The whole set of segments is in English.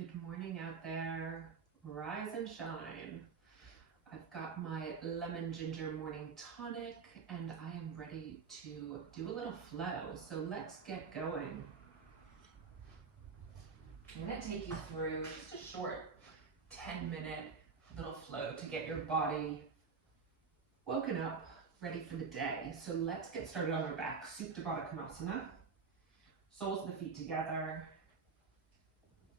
Good morning out there. Rise and shine. I've got my lemon ginger morning tonic and I am ready to do a little flow. So let's get going. I'm going to take you through just a short 10-minute little flow to get your body woken up, ready for the day. So let's get started on our back. Supta Baddha Konasana. Soles of the feet together.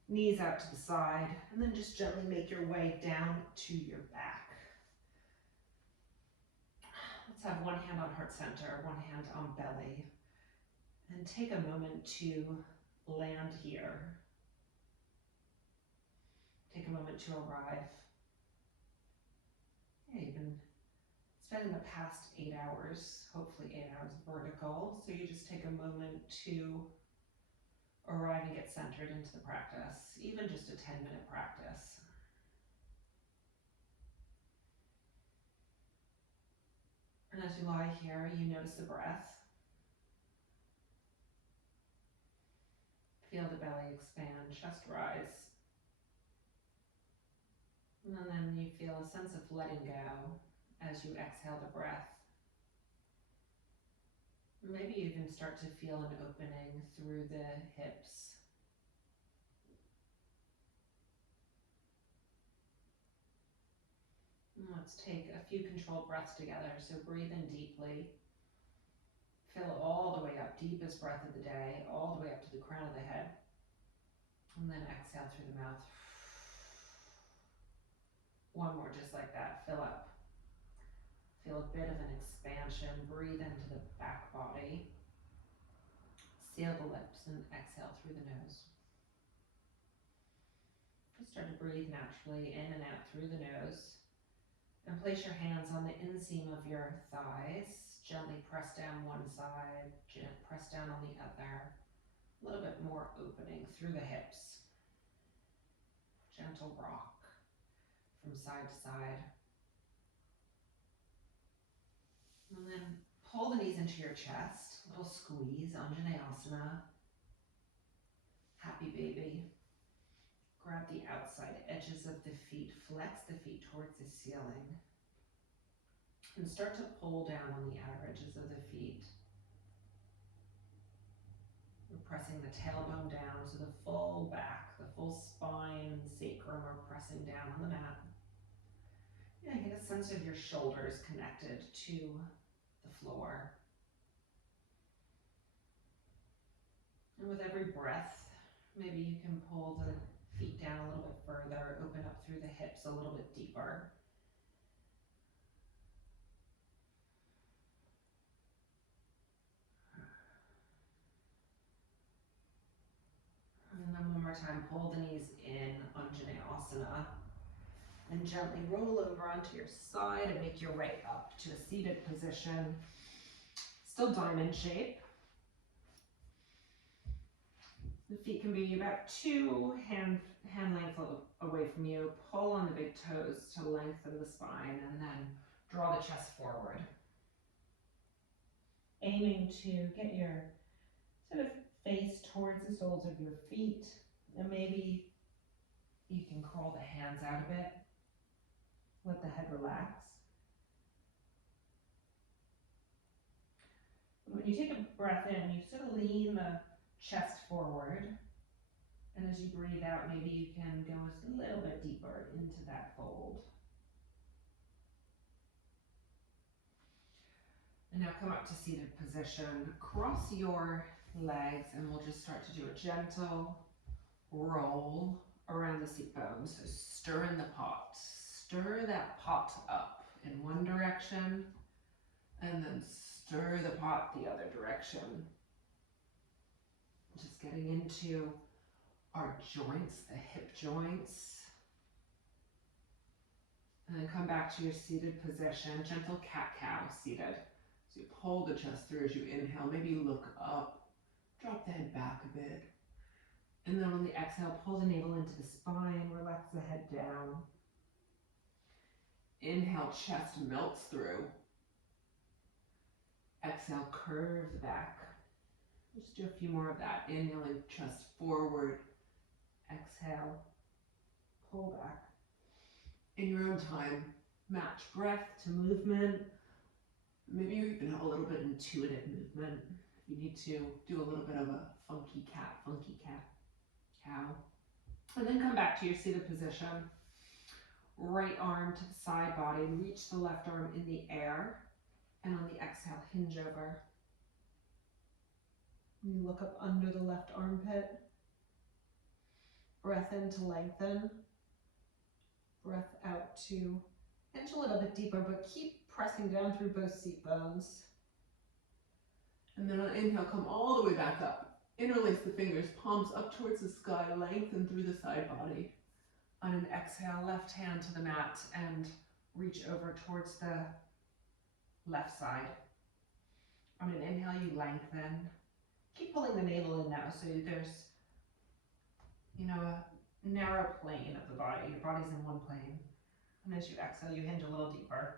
Knees out to the side, and then just gently make your way down to your back. Let's have one hand on heart center, one hand on belly, and take a moment to land here. Take a moment to arrive. Yeah, you've been spending the past 8 hours, hopefully 8 hours vertical, so you just take a moment to arrive and get centered into the practice, even just a 10-minute practice. And as you lie here, you notice the breath. Feel the belly expand, chest rise. And then you feel a sense of letting go as you exhale the breath. Maybe you even start to feel an opening through the hips. And let's take a few controlled breaths together. So breathe in deeply. Fill all the way up, deepest breath of the day, all the way up to the crown of the head. And then exhale through the mouth. One more just like that, fill up. Feel a bit of an expansion, breathe into the back body. Seal the lips and exhale through the nose. Just start to breathe naturally in and out through the nose. And place your hands on the inseam of your thighs. Gently press down one side, press down on the other. A little bit more opening through the hips. Gentle rock from side to side. And then pull the knees into your chest, little squeeze, Anjaneyasana. Happy baby. Grab the outside edges of the feet, flex the feet towards the ceiling. And start to pull down on the outer edges of the feet. We're pressing the tailbone down, so the full back, the full spine, sacrum are pressing down on the mat. Yeah, get a sense of your shoulders connected to the floor. And with every breath, maybe you can pull the feet down a little bit further, open up through the hips a little bit deeper. And then one more time, pull the knees in, Anjaneyasana. And gently roll over onto your side and make your way up to a seated position. Still diamond shape. The feet can be about 2 hand length away from you. Pull on the big toes to lengthen the spine and then draw the chest forward. Aiming to get your sort of face towards the soles of your feet. And maybe you can curl the hands out a bit. Let the head relax. When you take a breath in, you sort of lean the chest forward. And as you breathe out, maybe you can go a little bit deeper into that fold. And now come up to seated position. Cross your legs and we'll just start to do a gentle roll around the seat bones. So stir in the pot. Stir that pot up in one direction and then stir the pot the other direction. Just getting into our joints, the hip joints. And then come back to your seated position, gentle cat-cow seated. So you pull the chest through as you inhale, maybe you look up, drop the head back a bit. And then on the exhale, pull the navel into the spine, relax the head down. Inhale, chest melts through. Exhale, curve the back. Just do a few more of that. Inhaling, chest forward. Exhale, pull back. In your own time, match breath to movement. Maybe you even have a little bit of intuitive movement. You need to do a little bit of a funky cat, cow. And then come back to your seated position. Right arm to the side body, reach the left arm in the air, and on the exhale, hinge over. You look up under the left armpit. Breath in to lengthen. Breath out to hinge a little bit deeper, but keep pressing down through both seat bones. And then on inhale, come all the way back up. Interlace the fingers, palms up towards the sky, lengthen through the side body. On an exhale, left hand to the mat and reach over towards the left side. On an inhale, you lengthen. Keep pulling the navel in now so there's, a narrow plane of the body. Your body's in one plane. And as you exhale, you hinge a little deeper.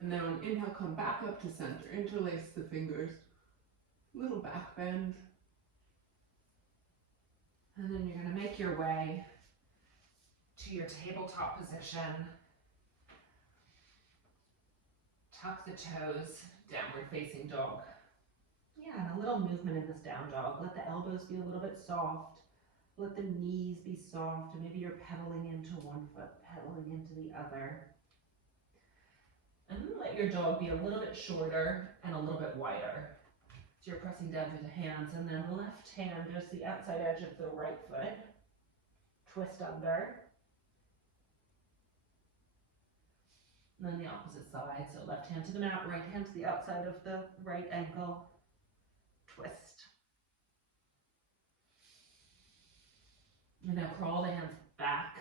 And then on inhale, come back up to center. Interlace the fingers. Little back bend. And then you're going to make your way to your tabletop position. Tuck the toes, downward facing dog. Yeah, and a little movement in this down dog. Let the elbows be a little bit soft. Let the knees be soft. And maybe you're pedaling into one foot, pedaling into the other. And then let your dog be a little bit shorter and a little bit wider. So you're pressing down through the hands, and then left hand goes to the outside edge of the right foot. Twist under. And then the opposite side, so left hand to the mat, right hand to the outside of the right ankle. Twist. And now crawl the hands back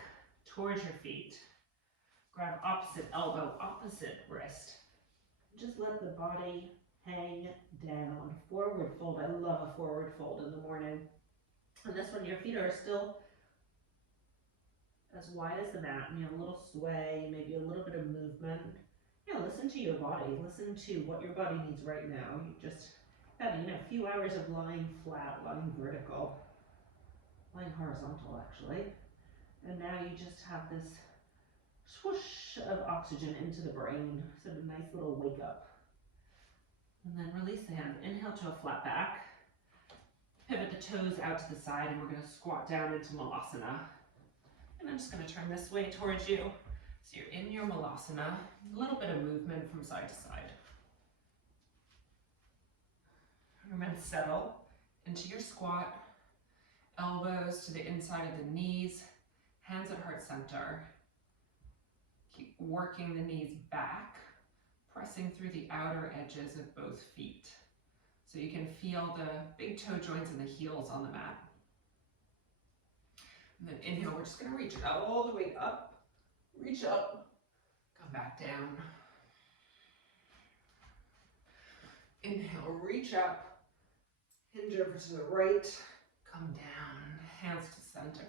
towards your feet. Grab opposite elbow, opposite wrist. Just let the body hang down. Forward fold. I love a forward fold in the morning. And this one, your feet are still as wide as the mat, and you have a little sway, maybe a little bit of movement. Listen to your body. Listen to what your body needs right now. You just had a few hours of lying flat, lying vertical, lying horizontal actually. And now you just have this swoosh of oxygen into the brain. So a nice little wake up. And then release the hands. Inhale to a flat back. Pivot the toes out to the side, and we're going to squat down into Malasana. And I'm just going to turn this way towards you. So you're in your Malasana, a little bit of movement from side to side. Remember, settle into your squat, elbows to the inside of the knees, hands at heart center. Keep working the knees back, pressing through the outer edges of both feet. So you can feel the big toe joints and the heels on the mat. And then inhale, we're just going to reach it all the way up. Reach up, come back down. Inhale, reach up, hinge over to the right, come down, hands to center.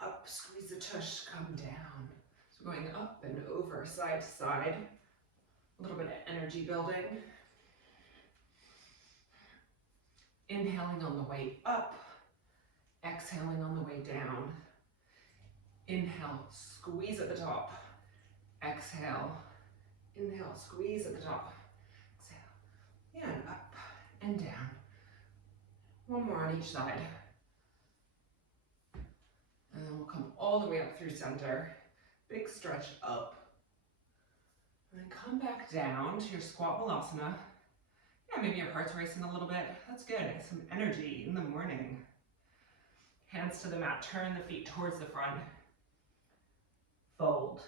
Up, squeeze the tush, come down. So going up and over, side to side. A little bit of energy building. Inhaling on the way up, exhaling on the way down. Inhale, squeeze at the top. Exhale. Inhale, squeeze at the top. Exhale. And up and down. One more on each side. And then we'll come all the way up through center. Big stretch up. And then come back down to your squat Malasana. Maybe your heart's racing a little bit. That's good. Get some energy in the morning. Hands to the mat. Turn the feet towards the front. Fold.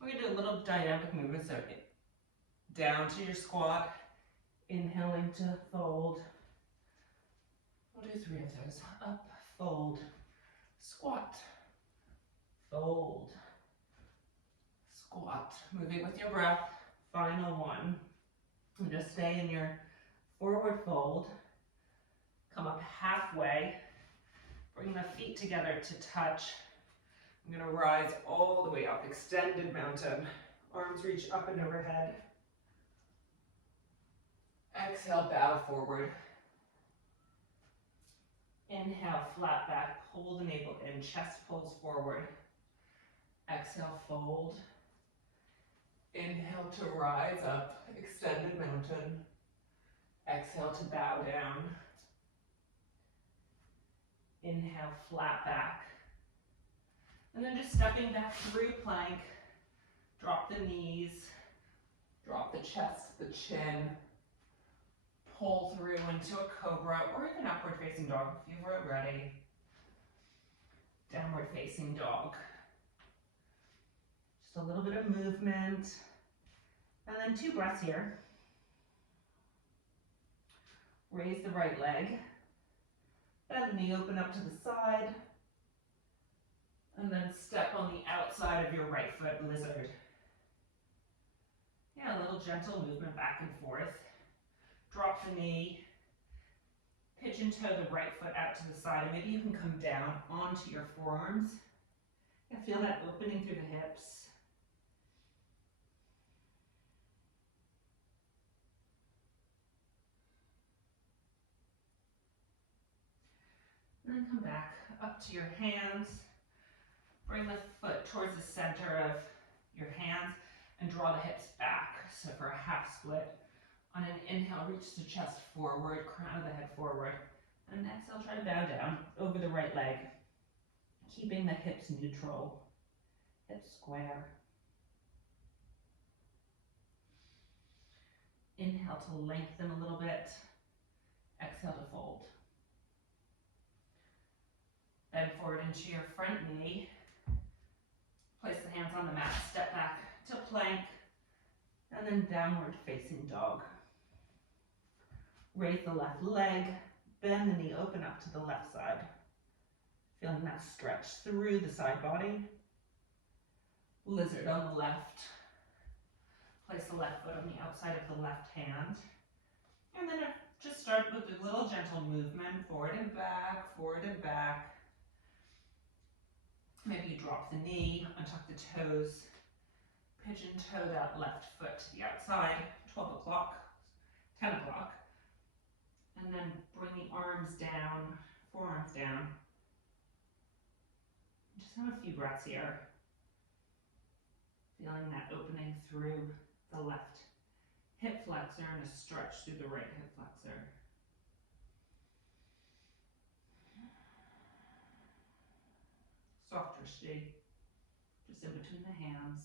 We're going to do a little dynamic movement. So down to your squat. Inhaling to fold. We'll do 3 of those. Up, fold, squat, fold, squat. Moving with your breath. Final one. And just stay in your forward fold. Come up halfway. Bring the feet together to touch. I'm going to rise all the way up. Extended mountain. Arms reach up and overhead. Exhale, bow forward. Inhale, flat back, pull the navel in, chest pulls forward. Exhale, fold. Inhale to rise up, extended mountain. Exhale to bow down. Inhale, flat back. And then just stepping back through plank. Drop the knees, drop the chest, the chin. Pull through into a cobra or even upward facing dog if you were ready. Downward facing dog. Just a little bit of movement. And then 2 breaths here. Raise the right leg. Bend the knee, open up to the side. And then step on the outside of your right foot, lizard. Yeah, a little gentle movement back and forth. Drop the knee. Pigeon toe the right foot out to the side. And maybe you can come down onto your forearms. And feel that opening through the hips. And then come back up to your hands. Bring the foot towards the center of your hands and draw the hips back. So for a half split, on an inhale, reach the chest forward, crown of the head forward. And exhale, try to bow down over the right leg, keeping the hips neutral, hips square. Inhale to lengthen a little bit. Exhale to fold. Bend forward into your front knee. Place the hands on the mat, step back to plank, and then downward facing dog. Raise the left leg, bend the knee, open up to the left side. Feeling that stretch through the side body. Lizard on the left. Place the left foot on the outside of the left hand. And then just start with a little gentle movement, forward and back, forward and back. Maybe you drop the knee, untuck the toes, pigeon toe that left foot to the outside, 12 o'clock, 10 o'clock. And then bring the arms down, forearms down. Just have a few breaths here. Feeling that opening through the left hip flexor and a stretch through the right hip flexor. Softer shake, just in between the hands.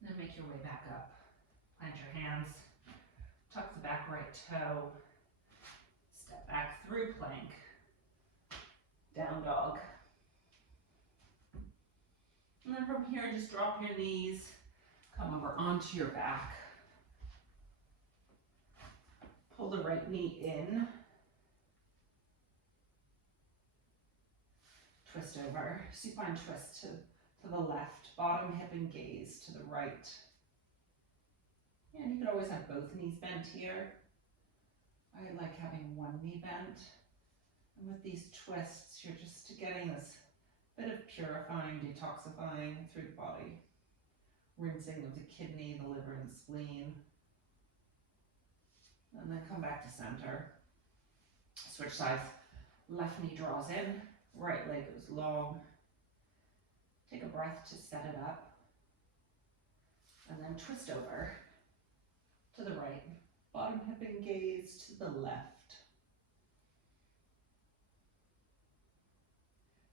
And then make your way back up. Plant your hands, tuck the back right toe, step back through plank, down dog. And then from here, just drop your knees, come over onto your back. Pull the right knee in. Twist over, supine twist to the left, bottom hip and gaze to the right. Yeah, and you could always have both knees bent here. I like having one knee bent. And with these twists, you're just getting this bit of purifying, detoxifying through the body. Rinsing of the kidney, the liver, and the spleen. And then come back to center. Switch sides. Left knee draws in, right leg goes long. Take a breath to set it up. And then twist over to the right. Bottom hip and gaze to the left.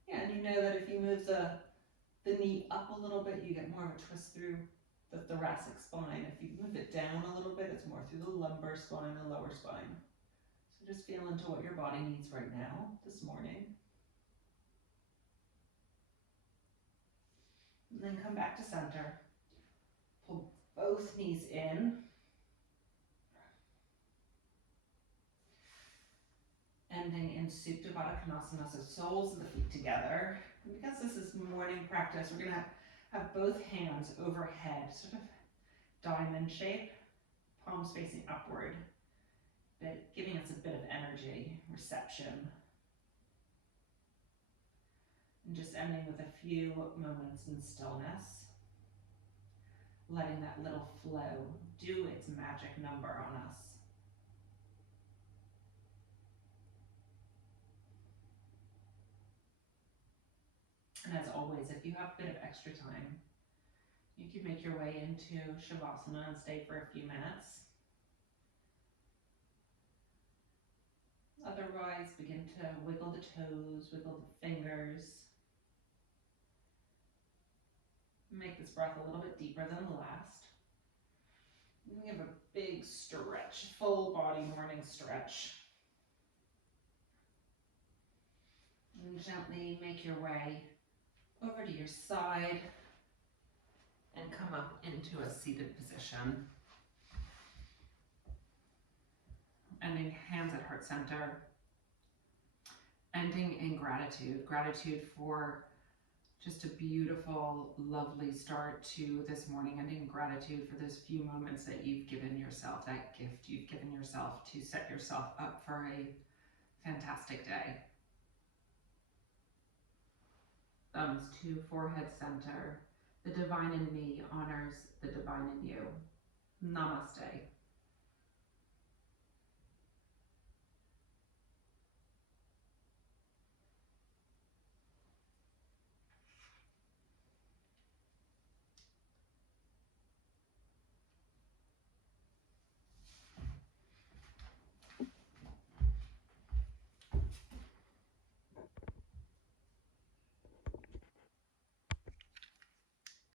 Yeah, and you know that if you move the knee up a little bit, you get more of a twist through the thoracic spine. If you move it down a little bit, it's more through the lumbar spine and lower spine. So just feel into what your body needs right now, this morning. And then come back to center. Pull both knees in. Ending in Supta Baddha Konasana, so soles of the feet together. And because this is morning practice, we're going to have both hands overhead, sort of diamond shape, palms facing upward, but giving us a bit of energy, reception. And just ending with a few moments in stillness, letting that little flow do its magic number on And as always, if you have a bit of extra time, you can make your way into Shavasana and stay for a few minutes. Otherwise, begin to wiggle the toes, wiggle the fingers. Make this breath a little bit deeper than the last. And give a big stretch, full body morning stretch. And gently make your way over to your side and come up into a seated position. Ending hands at heart center. Ending in gratitude. Gratitude for just a beautiful, lovely start to this morning. Ending in gratitude for those few moments that you've given yourself, that gift you've given yourself to set yourself up for a fantastic day. Thumbs to forehead center. The divine in me honors the divine in you. Namaste.